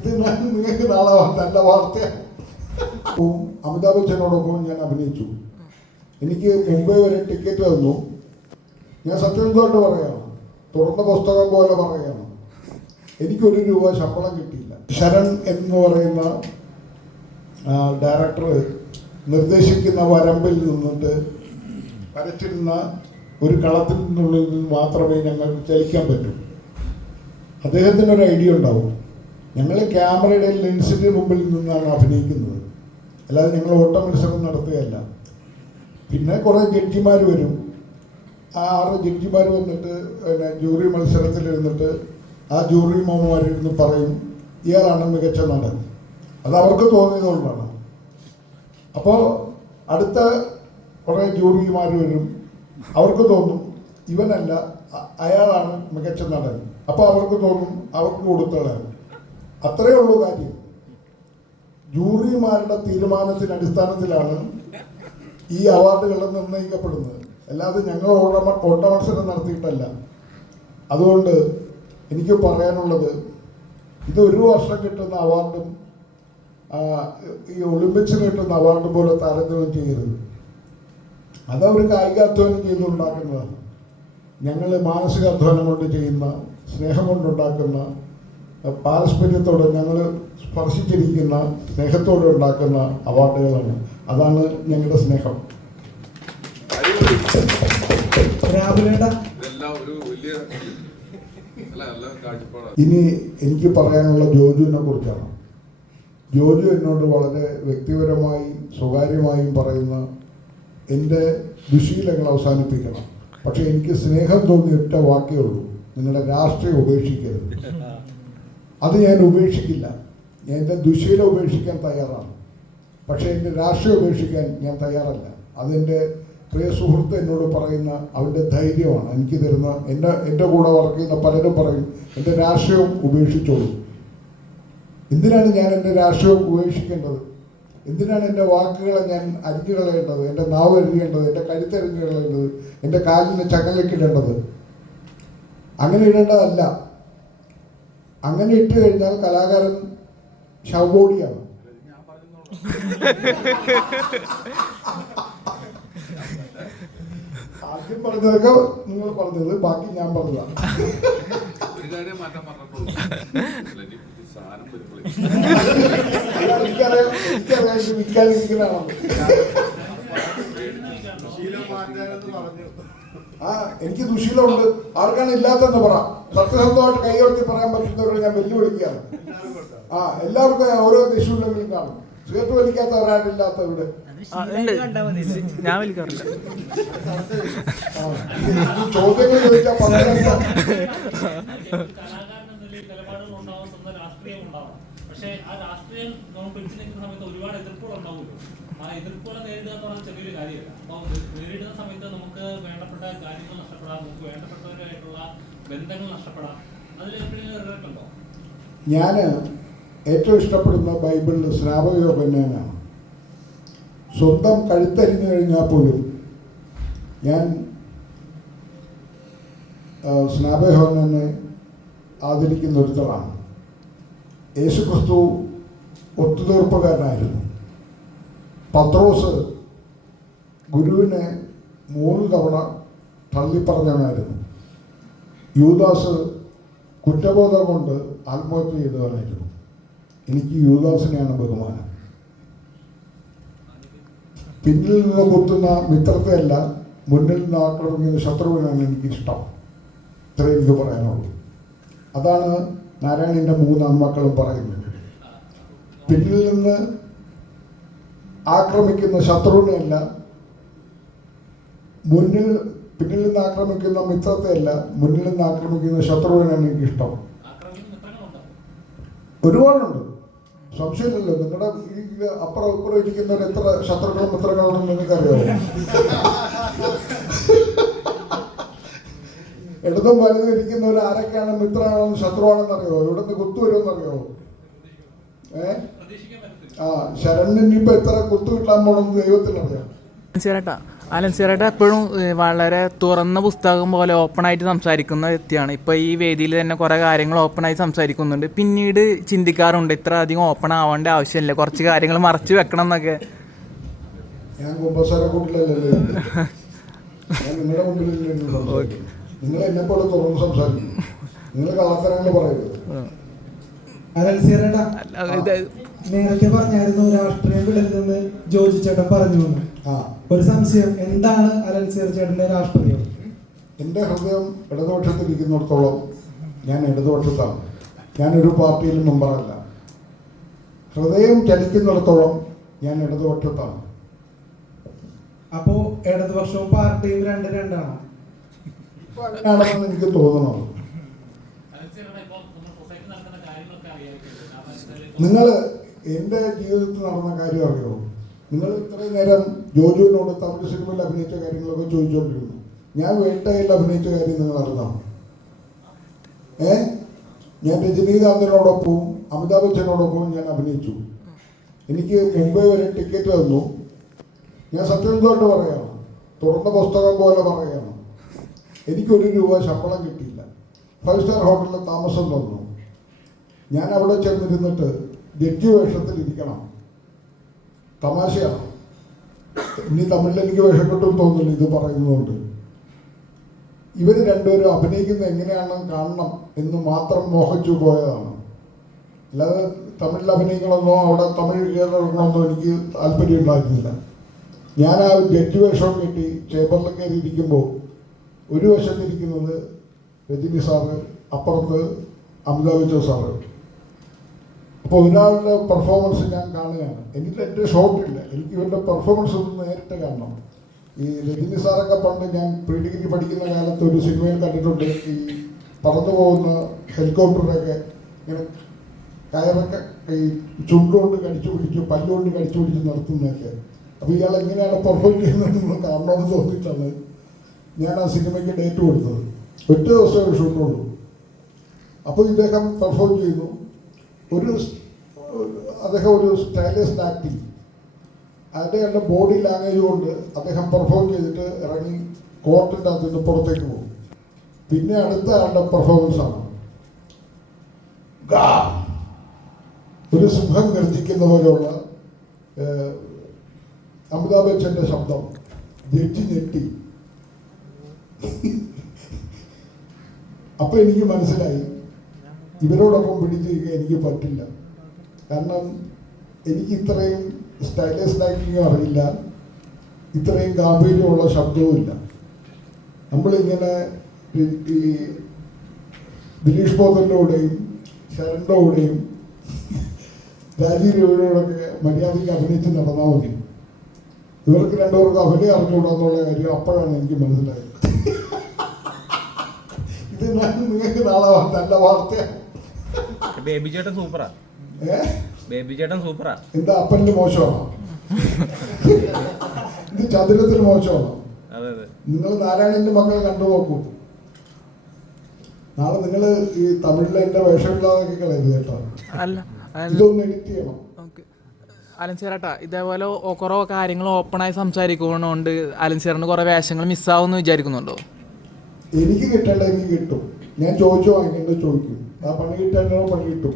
ഇത് നിങ്ങൾക്ക് നാളെ നല്ല വാർത്തയാണ്. അമിതാഭ് ബച്ചനോടൊപ്പം ഞാൻ അഭിനയിച്ചു. എനിക്ക് മുംബൈ വരെ ടിക്കറ്റ് തന്നു. ഞാൻ സത്യസന്ധമായിട്ട് പറയുകയാണ്, തുറന്ന പുസ്തകം പോലെ പറയുകയാണ്, എനിക്കൊരു രൂപ ശമ്പളം കിട്ടിയില്ല. ശരൺ എന്ന് പറയുന്ന ഡയറക്ടർ നിർദ്ദേശിക്കുന്ന വരമ്പിൽ നിന്നിട്ട് വരച്ചിരുന്ന ഒരു കളത്തിനുള്ളിൽ നിന്ന് മാത്രമേ ഞങ്ങൾക്ക് ചലിക്കാൻ പറ്റൂ. അദ്ദേഹത്തിനൊരു ഐഡിയ ഉണ്ടാവും. ഞങ്ങൾ ക്യാമറയുടെ ലെൻസിൻ്റെ മുമ്പിൽ നിന്നാണ് അഭിനയിക്കുന്നത്, അല്ലാതെ ഞങ്ങൾ ഓട്ട മത്സരം നടത്തുകയല്ല. പിന്നെ കുറേ ജഡ്ജിമാർ വരും. ആ 6 ജഡ്ജിമാർ വന്നിട്ട് പിന്നെ ജൂറി മത്സരത്തിലിരുന്നിട്ട് ആ ജൂറി മാമന്മാരിരുന്ന് പറയും ഇയാളാണ് മികച്ച നടൻ. അത് അവർക്ക് തോന്നിയതുകൊണ്ടാണ്. അപ്പോൾ അടുത്ത കുറേ ജൂറിമാർ വരും, അവർക്ക് തോന്നും ഇവനല്ല അയാളാണ് മികച്ച നടൻ. അപ്പോൾ അവർക്ക് തോന്നും അവർക്ക് കൊടുത്തളയാൻ. അത്രയേ ഉള്ളൂ കാര്യം. ജൂറിമാരുടെ തീരുമാനത്തിന് അടിസ്ഥാനത്തിലാണ് ഈ അവാർഡുകൾ നിർണ്ണയിക്കപ്പെടുന്നത്, അല്ലാതെ ഞങ്ങൾ ഓട്ട മത്സരം നടത്തിയിട്ടല്ല. അതുകൊണ്ട് എനിക്ക് പറയാനുള്ളത്, ഇത് ഒരു വർഷം കിട്ടുന്ന അവാർഡും ഈ ഒളിമ്പിക്സിന് കിട്ടുന്ന അവാർഡും പോലെ താരതമ്യം ചെയ്യരുത്. അതവർ കായികാധ്വാനം ചെയ്തുണ്ടാക്കുന്നതാണ്. ഞങ്ങൾ മാനസികാധ്വാനം കൊണ്ട് ചെയ്യുന്ന, സ്നേഹം കൊണ്ടുണ്ടാക്കുന്ന, പാരസ്പര്യത്തോടെ ഞങ്ങൾ സ്പർശിച്ചിരിക്കുന്ന സ്നേഹത്തോടെ ഉണ്ടാക്കുന്ന അവാർഡുകളാണ്. അതാണ് ഞങ്ങളുടെ സ്നേഹം. ഇനി എനിക്ക് പറയാനുള്ള ജോജുവിനെ കുറിച്ചാണ്. ജോജു എന്നോട് വളരെ വ്യക്തിപരമായി സ്വകാര്യമായും പറയുന്ന എൻ്റെ ദുശീലങ്ങൾ അവസാനിപ്പിക്കണം. പക്ഷെ എനിക്ക് സ്നേഹം തോന്നിയ ഒറ്റ വാക്കേ ഉള്ളൂ, നിങ്ങളുടെ രാഷ്ട്രീയം ഉപേക്ഷിക്കരുത്. അത് ഞാൻ ഉപേക്ഷിക്കില്ല. ഞാൻ എൻ്റെ ദുശീലം ഉപേക്ഷിക്കാൻ തയ്യാറാണ്, പക്ഷേ എൻ്റെ രാഷ്ട്രീയം ഉപേക്ഷിക്കാൻ ഞാൻ തയ്യാറല്ല. അതെൻ്റെ പ്രിയ സുഹൃത്ത് എന്നോട് പറയുന്ന അവൻ്റെ ധൈര്യമാണ് എനിക്ക് തരുന്ന. എൻ്റെ കൂടെ വർക്ക് ചെയ്യുന്ന പലരും പറയും എൻ്റെ രാഷ്ട്രീയം ഉപേക്ഷിച്ചോളൂ. എന്തിനാണ് ഞാൻ എൻ്റെ രാഷ്ട്രീയം ഉപേക്ഷിക്കേണ്ടത്? എന്തിനാണ് എൻ്റെ വാക്കുകളെ ഞാൻ അരിഞ്ഞു കളയേണ്ടത്? എൻ്റെ നാവ് അരിഞ്ഞേണ്ടത്, എൻ്റെ കഴുത്തരിഞ്ഞു കളയേണ്ടത്, എൻ്റെ കാലിന് ചങ്ങലക്കിടേണ്ടത്? അങ്ങനെ ഇടേണ്ടതല്ല. അങ്ങനെ ഇട്ട് കഴിഞ്ഞാൽ കലാകാരൻ ശവബോഡിയാണ്. ആദ്യം പറഞ്ഞതൊക്കെ നിങ്ങൾ പറഞ്ഞത്, ബാക്കി ഞാൻ പറഞ്ഞതാണ്. എനിക്കറിയാം ഇത് വിൽക്കാനിരിക്കുന്നതാണോ. എനിക്ക് ദുശീലമുണ്ട്. ആർക്കാണ് ഇല്ലാത്തെന്ന് പറ. സത്യസന്ധമായിട്ട് കൈയുയർത്തി പറയാൻ പറ്റുന്നവരോട് ഞാൻ വെല്ലുവിളിക്കുകയാണ്. എല്ലാവർക്കും ഓരോ ദശൂലെങ്കിലും കാണും. സിഗരറ്റ് വലിക്കാത്തവരായിട്ടില്ലാത്തവരുടെ ഞാൻ വലിക്കാറില്ല. ചോദ്യങ്ങൾ ചോദിച്ചാൽ പക്ഷേ ആ രാഷ്ട്രീയം നമ്മൾ പിടിച്ചു നിൽക്കുന്ന സമയത്ത് ഒരുപാട് എതിർപ്പുകൾ ഉണ്ടാവുമല്ലോ. ആ എതിർപ്പുകളെ നേരിടുക എന്ന് പറഞ്ഞാൽ ചെറിയൊരു കാര്യമല്ല. അപ്പോൾ നേരിടുന്ന സമയത്ത് നമുക്ക് വേണ്ടപ്പെട്ട കാര്യങ്ങൾ നഷ്ടപ്പെടാം, നമുക്ക് വേണ്ടപ്പെട്ടവരുമായിട്ടുള്ള ബന്ധങ്ങൾ നഷ്ടപ്പെടാം. അതിലെപ്പോഴും റിഗ്രറ്റ് ഉണ്ടോ? ഞാൻ ഏറ്റവും ഇഷ്ടപ്പെടുന്ന ബൈബിളിൽ സ്നാപകയോഹന്നാനാണ്. സ്വന്തം കഴുത്തരിഞ്ഞു കഴിഞ്ഞാൽ പോലും ഞാൻ സ്നാപകയോഹന്നാനെ ആദരിക്കുന്ന ഒരുത്തരാണ്. യേശുക്രിസ്തു ഒത്തുതീർപ്പുകാരനായിരുന്നു. പത്രോസ് ഗുരുവിനെ 3 തവണ തള്ളിപ്പറഞ്ഞവനായിരുന്നു. യൂദാസ് കുറ്റബോധം കൊണ്ട് ആത്മഹത്യ ചെയ്തവനായിരുന്നു. എനിക്ക് യൂദാസിനെയാണ് ബഹുമാനം. പിന്നിൽ നിന്ന് കുത്തുന്ന മിത്രത്തെയല്ല, മുന്നിൽ നിന്ന് ആക്രമിക്കുന്ന ശത്രുവിനാണ് എനിക്കിഷ്ടം. ഇത്രയും എനിക്ക് പറയാനുള്ളൂ. അതാണ് നാരായണൻ്റെ 3 ആൺമക്കളും പറയുന്നത്. പിന്നിൽ നിന്ന് ആക്രമിക്കുന്ന ശത്രുവിനെയല്ല, പിന്നിൽ നിന്ന് ആക്രമിക്കുന്ന മിത്രത്തെയല്ല, മുന്നിൽ നിന്ന് ആക്രമിക്കുന്ന ശത്രുവിനാണ് എനിക്കിഷ്ടം. ഒരുപാടുണ്ട്, സംശയമില്ലല്ലോ. നിങ്ങളുടെ ഈ അപ്പുറം ഇപ്പുറം ഇരിക്കുന്നവർ എത്ര ശത്രുക്കളും മിത്രങ്ങളും നിങ്ങൾക്കറിയാമോ? ഇടതും വലുതും ഇരിക്കുന്നവർ ആരൊക്കെയാണ് മിത്രമാണെന്ന് ശത്രുവാണെന്ന് അറിയാമോ? ഇവിടുന്ന് കുത്തുവരുമെന്ന് അറിയാമോ? ശരണ്യന് ഇപ്പൊ എത്ര കുത്തു കിട്ടാൻ പോണെന്ന് ദൈവത്തിനറിയാം. അലൻസിയേട്ട എപ്പോഴും വളരെ തുറന്ന പുസ്തകം പോലെ ഓപ്പണായിട്ട് സംസാരിക്കുന്ന വ്യക്തിയാണ്. ഇപ്പോൾ ഈ വേദിയിൽ തന്നെ കുറേ കാര്യങ്ങൾ ഓപ്പണായി സംസാരിക്കുന്നുണ്ട്. പിന്നീട് ചിന്തിക്കാറുണ്ട് ഇത്ര അധികം ഓപ്പൺ ആവേണ്ട ആവശ്യമില്ല, കുറച്ച് കാര്യങ്ങൾ മറച്ചു വെക്കണം എന്നൊക്കെ. ഞാൻ കുമ്പസാര കൂട്ടിലല്ലേ, ഞാൻ നിങ്ങളുടെ മുമ്പിൽ നിങ്ങൾ എന്നെ പോലെ തുറന്ന് സംസാരിക്കും, നിങ്ങൾ കള്ളത്തരങ്ങൾ പറയരുത്. നേരത്തെ പറഞ്ഞായിരുന്നു രാഷ്ട്രീയം വിടരുതെന്ന് ജോജി ചേട്ടൻ പറഞ്ഞു. ഒരു സംശയം, എന്താണ് അലൻസിയർ ചേട്ടന്റെ രാഷ്ട്രീയം? എൻ്റെ ഹൃദയം ഇടതുപക്ഷത്തിരിക്കുന്നിടത്തോളം ഞാൻ ഇടതുപക്ഷത്താണ്. ഞാനൊരു പാർട്ടിയിലും മെമ്പറല്ല. ഹൃദയം ചലിക്കുന്നിടത്തോളം ഞാൻ ഇടതുപക്ഷത്താണ്. അപ്പോ ഇടതുപക്ഷവും പാർട്ടിയും രണ്ടാണോ? അങ്ങനെയാണെന്ന് എനിക്ക് തോന്നുന്നത്. നിങ്ങൾ എൻ്റെ ജീവിതത്തിൽ നടന്ന കാര്യം അറിയോ? നിങ്ങൾ ഇത്രയും നേരം ജോജുവിനോട് തമിഴ് സിനിമയിൽ അഭിനയിച്ച കാര്യങ്ങളൊക്കെ ചോദിച്ചുകൊണ്ടിരുന്നു. ഞാൻ വേട്ടയിൽ അഭിനയിച്ച കാര്യം നിങ്ങൾ അറിഞ്ഞാണ്. ഞാൻ രജനീകാന്തിനോടൊപ്പവും അമിതാഭ് ബച്ചനോടൊപ്പവും ഞാൻ അഭിനയിച്ചു. എനിക്ക് മുംബൈ വരെ ടിക്കറ്റ് തന്നു. ഞാൻ സത്യസന്ധമായിട്ട് പറയുകയാണ്, തുറന്ന പുസ്തകം പോലെ പറയുകയാണ്, എനിക്കൊരു രൂപ ശമ്പളം കിട്ടിയില്ല. 5 സ്റ്റാർ ഹോട്ടലിൽ താമസം തന്നു. ഞാൻ അവിടെ ചെന്നിരുന്നിട്ട് ജഡ്ജി വേഷത്തിൽ ഇരിക്കണം. തമാശയാണ്. ഇനി തമിഴിൽ എനിക്ക് വേഷപ്പെട്ടെന്ന് തോന്നുന്നില്ല ഇത് പറയുന്നതുകൊണ്ട്. ഇവർ രണ്ടുപേരും അഭിനയിക്കുന്നത് എങ്ങനെയാണെന്ന് കാണണം എന്ന് മാത്രം മോഹിച്ചു പോയതാണ്. അല്ലാതെ തമിഴിൽ അഭിനയിക്കണമെന്നോ അവിടെ തമിഴ് കേരളമെന്നോ എനിക്ക് താല്പര്യം ഉണ്ടായിരുന്നില്ല. ഞാൻ ആ ജഡ്ജി വേഷം കെട്ടി ചേമ്പറിൽ കയറി ഇരിക്കുമ്പോൾ ഒരു വശത്തിരിക്കുന്നത് രജനി സാറ്, അപ്പുറത്ത് അമിതാഭ് ബച്ചൻ സാറ്. അപ്പോൾ ഒരാളുടെ പെർഫോമൻസ് ഞാൻ കാണുകയാണ്. എനിക്ക് എൻ്റെ ഷോട്ടില്ല, എനിക്ക് ഇവരുടെ പെർഫോമൻസ് ഒന്ന് നേരിട്ട് കാണണം. ഈ രജനി സാറൊക്കെ പണ്ട് ഞാൻ പ്രീ ഡിഗ്രി പഠിക്കുന്ന കാലത്ത് ഒരു സിനിമയിൽ കണ്ടിട്ടുണ്ട്. ഈ പറന്നു പോകുന്ന ഹെലികോപ്റ്ററൊക്കെ ഇങ്ങനെ കയറൊക്കെ ഈ ചുണ്ടുകൊണ്ട് കടിച്ചു പിടിച്ചു, പല്ലുകൊണ്ട് കടിച്ചു പിടിച്ച് നടത്തുന്നതൊക്കെ. അപ്പോൾ ഇയാൾ എങ്ങനെയാണ് പെർഫോം ചെയ്യുന്നതെന്ന് കാണണമെന്ന് തോന്നിയിട്ടാണ് ഞാൻ ആ സിനിമയ്ക്ക് ഡേറ്റ് കൊടുത്തത്. 1 ദിവസമേ ഒരു ഷൂട്ടുള്ളൂ. അപ്പോൾ ഇദ്ദേഹം പെർഫോം ചെയ്യുന്നു. അദ്ദേഹം ഒരു സ്റ്റൈലിസ്റ്റ് ആക്ടിങ്, അദ്ദേഹത്തിൻ്റെ ബോഡി ലാംഗ്വേജ് കൊണ്ട് അദ്ദേഹം പെർഫോം ചെയ്തിട്ട് ഇറങ്ങി കോർട്ടിൻ്റെ അതിൽ നിന്ന് പുറത്തേക്ക് പോകും. പിന്നെ അടുത്ത ആളുടെ പെർഫോമൻസാണ്. ഒരു സിംഹം ഗർജിക്കുന്ന പോലെയുള്ള അമിതാഭ് ബച്ചൻ്റെ ശബ്ദം. ജഡ്ജി ഞെട്ടി. അപ്പോൾ എനിക്ക് മനസ്സിലായി ഇവരോടൊപ്പം പിടിച്ചിരിക്കാൻ എനിക്ക് പറ്റില്ല. കാരണം എനിക്ക് ഇത്രയും സ്റ്റൈലിസ്റ്റ് ആക്ടിങ്ങും അറിയില്ല, ഇത്രയും ഗാംഭീര്യമുള്ള ശബ്ദവും ഇല്ല. നമ്മളിങ്ങനെ ഈ ദിലീഷ് ബോധൻ്റെ കൂടെയും ശരണിൻ്റെ കൂടെയും രാജീവ് രവിയോടൊക്കെ മര്യാദയ്ക്ക് അഭിനയിച്ച് നടന്നാൽ മതി. ഇവർക്ക് രണ്ടുപേർക്കും അഭിനയം അറിഞ്ഞുകൂടാന്നുള്ള കാര്യം അപ്പോഴാണ് എനിക്ക് മനസ്സിലായത്. ഇത് നിങ്ങൾക്ക് നാളെ നല്ല വാർത്തയാണ്. ബേബി ചേട്ടൻ സൂപ്പറാ. ബേബി ചേട്ടൻ സൂപ്പറാ. എന്താ അപ്പനില് മോശമാണോ? ഇത് ചതുരത്തിൽ മോശമാണോ? നിങ്ങൾ നാരായണന്റെ മക്കളെ കണ്ടു നോക്കൂ. നാളെ നിങ്ങൾ ഈ തമിഴിലെ എന്റെ വേഷമില്ലാതൊക്കെ കളയരുത് കേട്ടോ. ഇതൊന്ന് എഡിറ്റ് ചെയ്യണം. അലൻസിയേട്ടാ, ഇതേപോലെ കുറേ കാര്യങ്ങൾ ഓപ്പണായി സംസാരിക്കുന്നതുകൊണ്ട് അലൻസിയറിന് കുറേ വേഷങ്ങൾ മിസ്സാവുമെന്ന് വിചാരിക്കുന്നുണ്ടോ? എനിക്ക് കിട്ടേണ്ട എനിക്ക് കിട്ടും. ഞാൻ ചോദിച്ചു വാങ്ങിക്കേണ്ടത് ചോദിക്കും. ആ പണി കിട്ടേണ്ടോ പണി കിട്ടും.